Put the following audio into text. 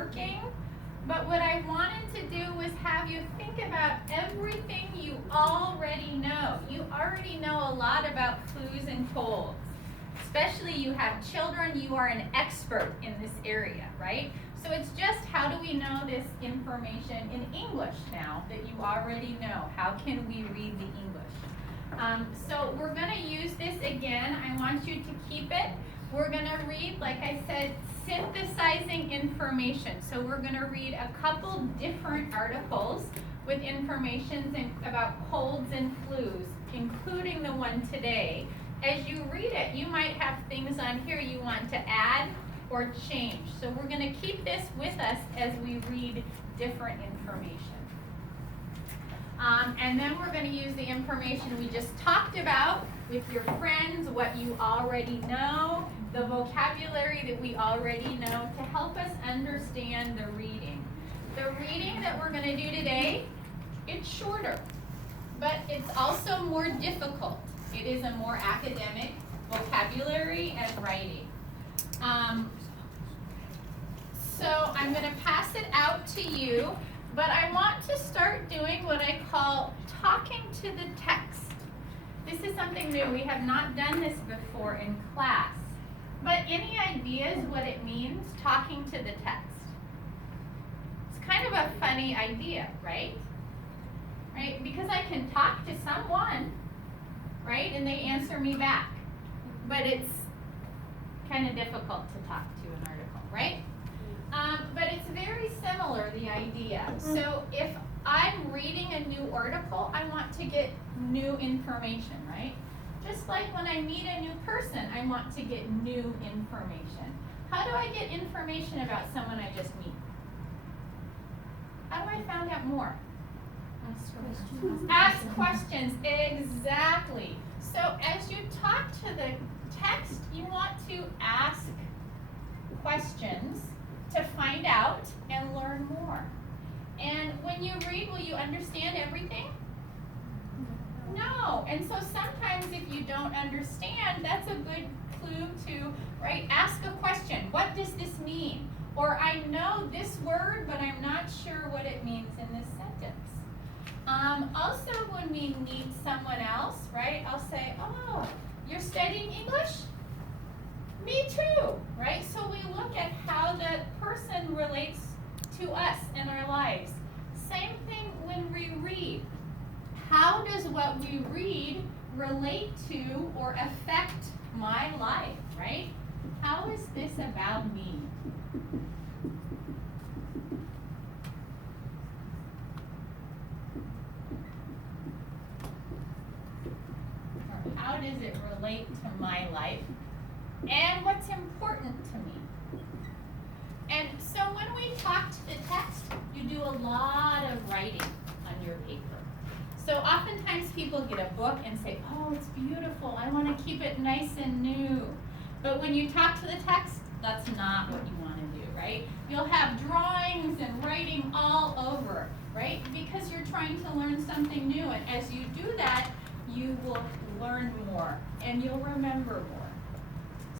working. But what I wanted to do was have you think about everything you already know. You already know a lot about flus and colds. Especially you have children, you are an expert in this area, right? So it's just how do we know this information in English now that you already know? How can we read the English? So we're going to use this again. I want you to keep it. We're going to read, like I said, synthesizing information. So we're going to read a couple different articles with information about colds and flus, including the one today. As you read it, you might have things on here you want to add or change. So we're going to keep this with us as we read different information. And then we're going to use the information we just talked about with your friends, what you already know, the vocabulary that we already know to help us understand the reading. The reading that we're going to do today, it's shorter, but it's also more difficult. It is a more academic vocabulary and writing. So I'm going to pass it out to you, but I want to start doing what I call talking to the text. This is something new. We have not done this before in class. But any ideas what it means, talking to the text? It's kind of a funny idea, right? Right? Because I can talk to someone, right? And they answer me back. But it's kind of difficult to talk to an article, right? But it's very similar, the idea. So if I'm reading a new article, I want to get new information, right? Just like when I meet a new person, I want to get new information. How do I get information about someone I just meet? How do I find out more? Ask questions, exactly. So as you talk to the text, you want to ask questions to find out and learn more. And when you read, will you understand everything? No. And so sometimes if you don't understand, that's a good clue to, right, ask a question. What does this mean? Or I know this word, but I'm not sure what it means in this sentence. Also, when we meet someone else, right, I'll say, oh, you're studying English? Me too, right? So we look at how the person relates to us in our lives. Same thing when we read. How does what we read relate to or affect my life, right? How is this about me? Or how does it relate to my life? And what's important to me? And so when we talk to the text, you do a lot of writing on your paper. So oftentimes people get a book and say, oh, it's beautiful, I want to keep it nice and new. But when you talk to the text, that's not what you want to do, right? You'll have drawings and writing all over, right? Because you're trying to learn something new. And as you do that, you will learn more and you'll remember more.